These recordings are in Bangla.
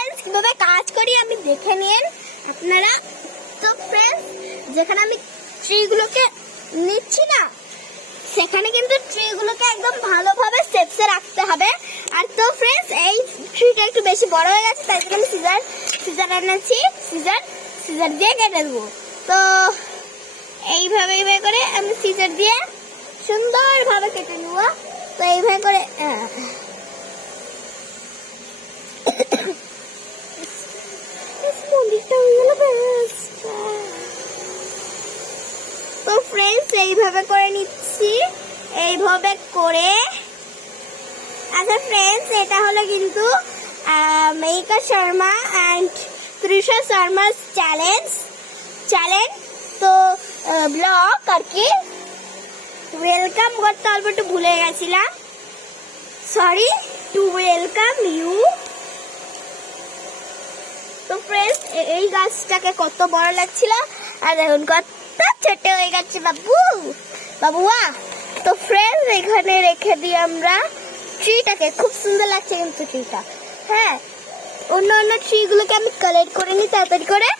ফ্রেন্ডস কিভাবে কাজ করি আমি দেখে নিন আপনারা। তো ফ্রেন্ডস যেখানে আমি ট্রিগুলোকে নিচ্ছি না সেখানে কিন্তু ট্রিগুলোকে একদম ভালোভাবে শেপসে রাখতে হবে। আর তো ফ্রেন্ডস এই ট্রিটা একটু বেশি বড় হয়ে গেছে তাই জন্য আমি সিজার এনেছি। সিজার দিয়ে কেটে দেবো। তো এইভাবে করে আমি সিজার দিয়ে সুন্দরভাবে কেটে নেব। তো এইভাবে করে তো ফ্রেন্ডস এইভাবে করে নিচ্ছি, এইভাবে করে। আচ্ছা ফ্রেন্ডস এটা হলো কিন্তু মেহিকা শর্মা অ্যান্ড তৃষা শর্মার চ্যালেঞ্জ। তো ব্লগ আর কি ওয়েলকাম করতে অল্প একটু ভুলে গেছিলাম, সরি টু ওয়েলকাম ইউ। তো ফ্রেন্ডস এই গাছটাকে কত বড় লাগছিল আর এখন কত ছোট হয়ে গেছে বাবুয়া। তো ফ্রেন্ডস এখানে রেখে দিই আমরা ট্রিটাকে। খুব সুন্দর লাগছে কিন্তু ট্রিটা। হ্যাঁ অন্য ট্রিগুলোকে আমি কালেক্ট করে নিই তাড়াতাড়ি করে।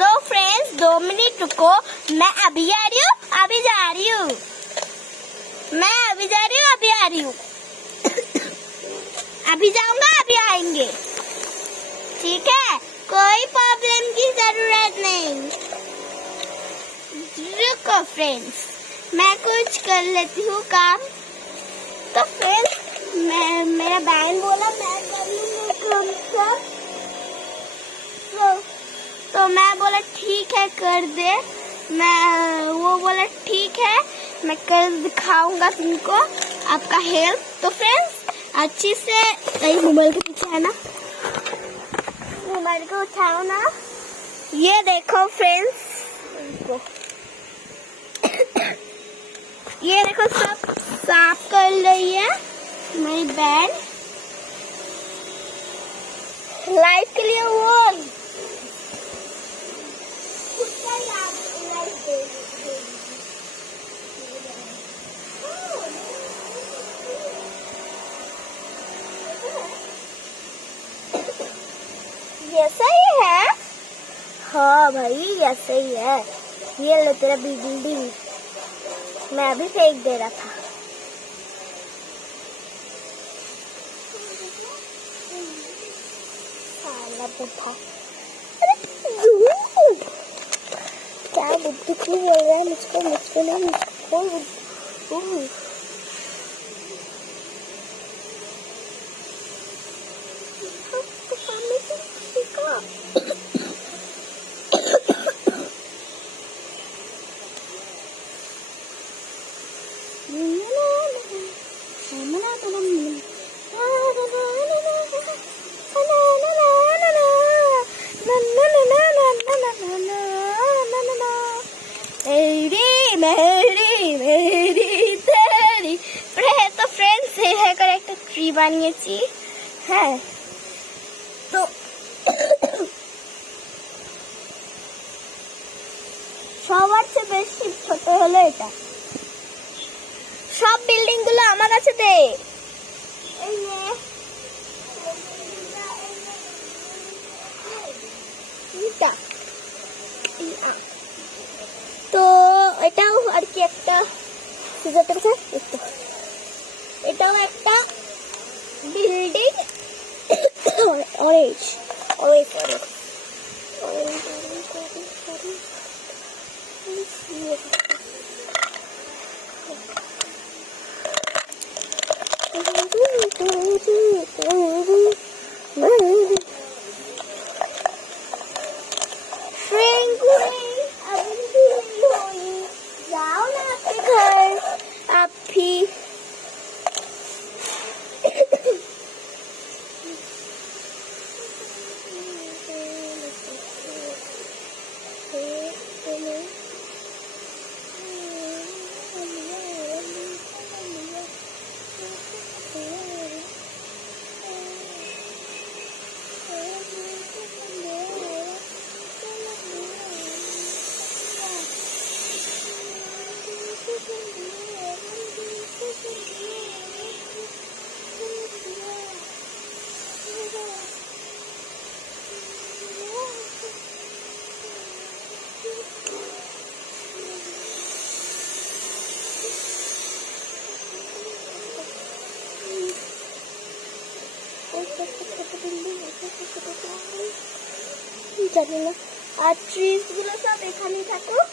दो फ्रेंड्स 2 मिनट रुको, मैं अभी आ रही हूँ, अभी जा रही हूँ, मैं अभी जा रही हूँ, अभी आ रही हूँ, अभी जाऊंगा अभी आएंगे, ठीक है, कोई प्रॉब्लम की जरूरत नहीं। रुको फ्रेंड्स मैं कुछ कर लेती हूँ काम। तो फ्रेंड्स मेरा बहन बोला मैं कर लूँगी काम सब। तो मैं बोला ठीक है कर दे, वो बोला ठीक है मैं कर दिखाऊंगा तुमको आपका हेल्प। तो फ्रेंड्स अच्छी से मोबाइल के पीछे है ना, मोबाइल को उठाओ ना। ये देखो फ्रेंड्स ये देखो सब साफ कर रही है मेरी बहन लाइफ के लिए। वो ऐसा ही है। हाँ भाई ऐसा ही है। ये लो तेरा बिल्डिंग मैं अभी फेंक दे रहा था। साला बुढ़ा क्या बुद्धि क्यों बोल रहा है मुझको नहीं मुझको বানিয়েছি। হ্যাঁ তো সবার চেয়ে বেশি ছোট হলো এটা। সব বিল্ডিং গুলো আমার কাছে দে। তো এটাও আর কি একটা এটাও একটা বিল্ডিং অরেঞ্জ जाओ ना आपके घर आप भी। জানি না। আর ট্রিজ গুলো সব এখানেই থাকুক।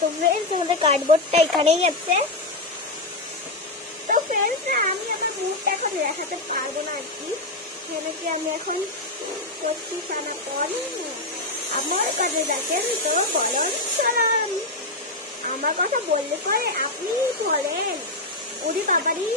তো ফ্রেন্ডস আমাদের কার্ডবোর্ডটা এখানেই আছে। তো ফ্রেন্ডস আমি আমার মুখটা এখন দেখাতে পারবো না আর কি, কেন কি আমি এখন করছি সানা পর আমার কাজে দেখেন। তো বলুন সালাম, আমার কথা বললে পরে আপনি বলেন ওরে বাবারি।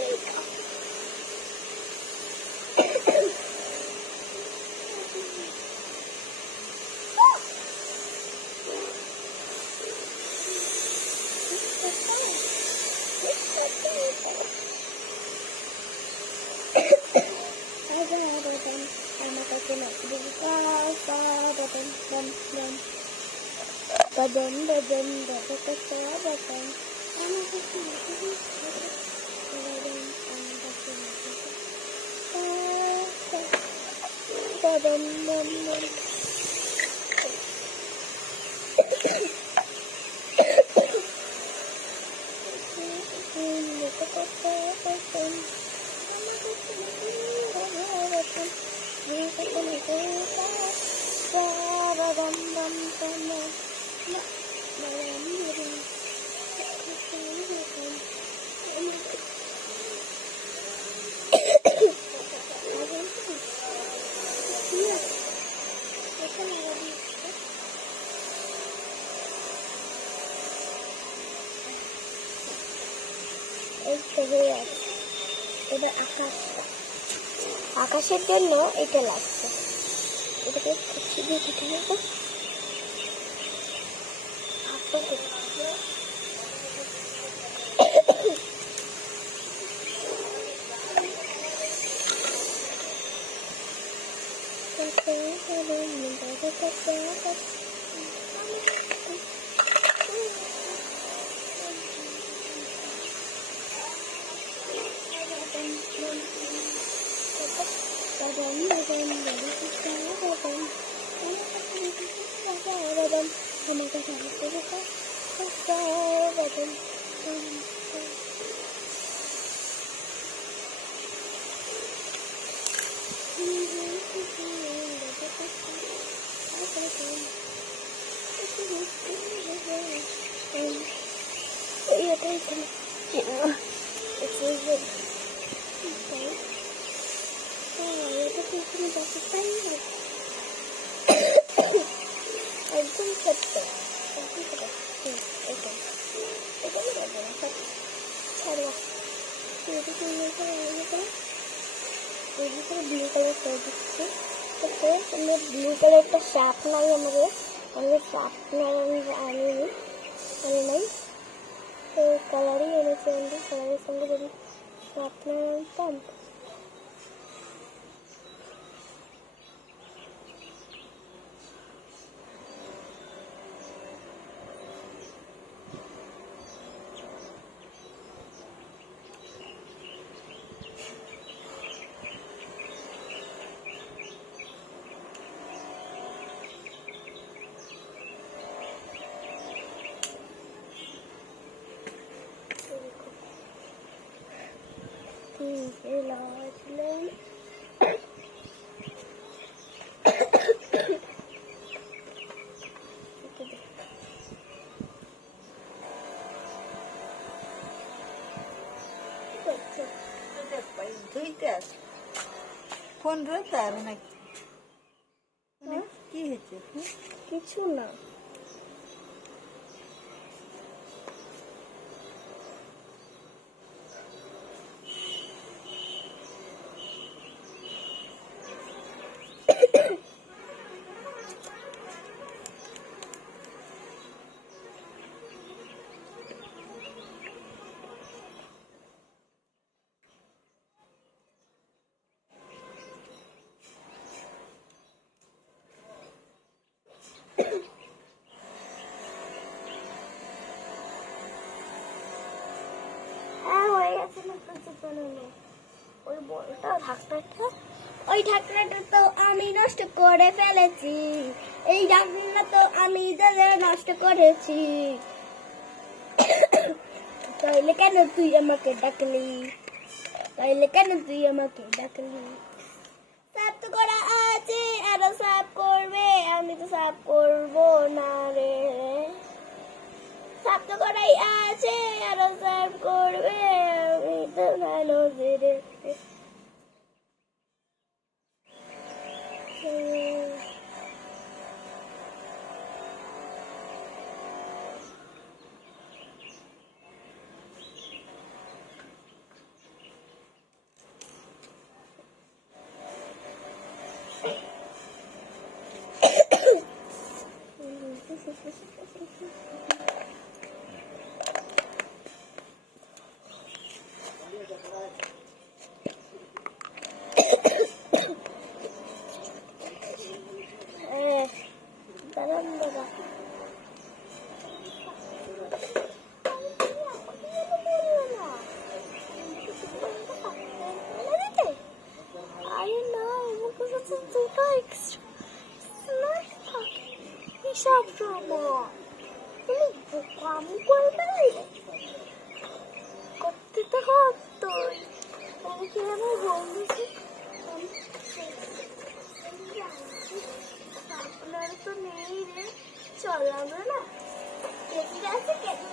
এবার আকাশের জন্য এটা লাগছে, এটাকে কুচি দিয়ে কেটে নেবো। ব্লু কালার করে দিচ্ছি। ব্লু কালার একটা শার্পনার আমাদের শার্পনার আনি নাই, তো কালারই এনেছি। আমাদের কালারের সঙ্গে যদি শার্পনার আনতাম ফোন ধরতে হবে নাকি? কি হয়েছে? কিছু না। আছে না কিছু বানানো। ওই বড়টা ঢাকনাটা, ওই ঢাকনাটা তো আমি নষ্ট করে ফেলেছি। এই ঢাকনা তো আমি নষ্ট করেছি। তাইলে কেন তুই আমাকে ডাকলি? তাইলে কেন তুই আমাকে ডাকলি? সাফ তো করা আছে, আরো সাফ করবে, আমি তো সাফ করবো না রে। সাফ তো করাই আছে, আরো সাফ করবে, আমি তো ভালো রে। দাঁড়ান দাদা, আরে না, আমার কাছে দুটো এক্সট্রা থাকে। হিসাব জমা তুমি কাম করবে করতে তো হতোই। আমি কি আমার বন্ধুকে আপনার তো নেই রে, চল আমরা না কেটে আছে কেটে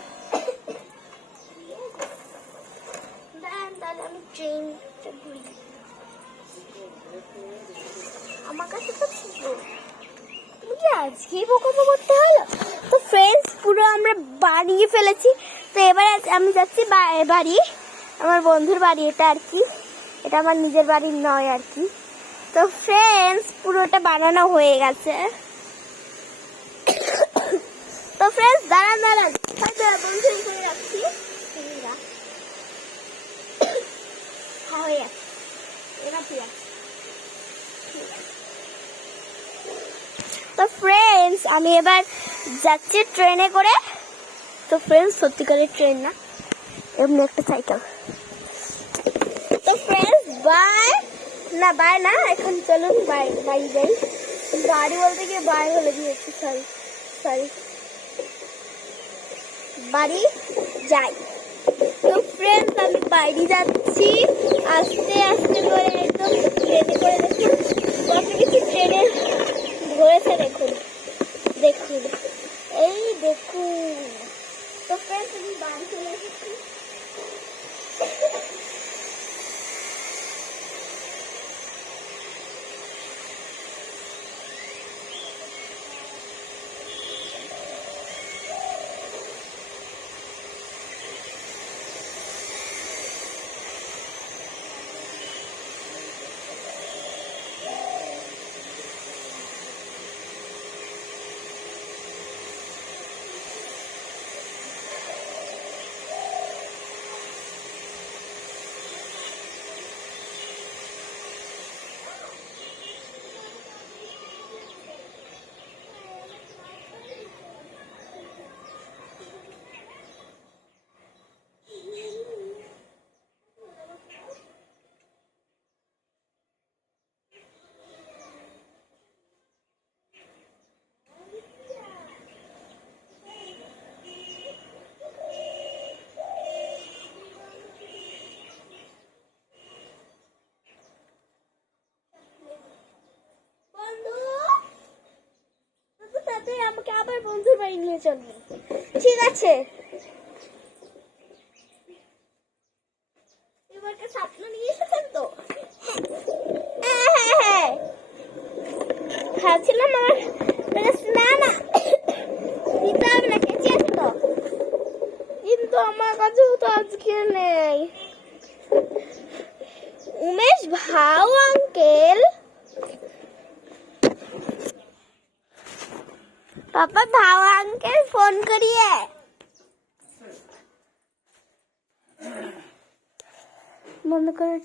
দেন, তাহলে আমি ট্রেনটা ঘুরি। আমার কাছে তো ছিল, তুমি কি আজকেই বোকামো করতে হলো? তো ফ্রেন্ডস, পুরো আমরা বানিয়ে ফেলেছি। তো এবার আমি যাচ্ছি বাড়ি, আমার বন্ধুর বাড়ি এটা আর কি। এটা আমার নিজের বাড়ি নয় আর কি। তো ফ্রেন্ডস, পুরোটা বানানো হয়ে গেছে। তো ফ্রেন্ডস, দাঁড়ান হয়তো বন্ধু এখানে রাখছি। হয়ে গেছে, এটা ঠিক আছে। তো ফ্রেন্ডস, আমি এবার যাচ্ছি ট্রেনে করে। তো ফ্রেন্ডস, সত্যিকারের ট্রেন না, এমনি একটা সাইকেল। তো ফ্রেন্ডস, বাই না, এখন চলুন বাড়ি যাই। বাড়ি বলতে গিয়ে বাই বলে দিয়েছি, সরি, বাড়ি যাই। তো ফ্রেন্ডস, আমি বাড়ি যাচ্ছি আস্তে আস্তে করে, একদম ট্রেনে করে। দেখুন কত কিছু ট্রেনে ধরেছে, দেখুন এই দেখুন। তো ফ্রেন্ডস, আমি বাড়ি চলে এসেছি। আমাকে আবার বন্ধুর বাড়ি নিয়ে চলবে, ঠিক আছে? এবারকে স্বপ্ন নিয়ে এসেছেন তো? হ্যাঁ, ভাবছিলাম আমার না দিতে হবে না, কেচে আসতো, কিন্তু আমার কাছেও তো আজকে নেই। উমেশ ভাও আঙ্কেল, पापा भाव अंकल फोन करिए। बंद करो।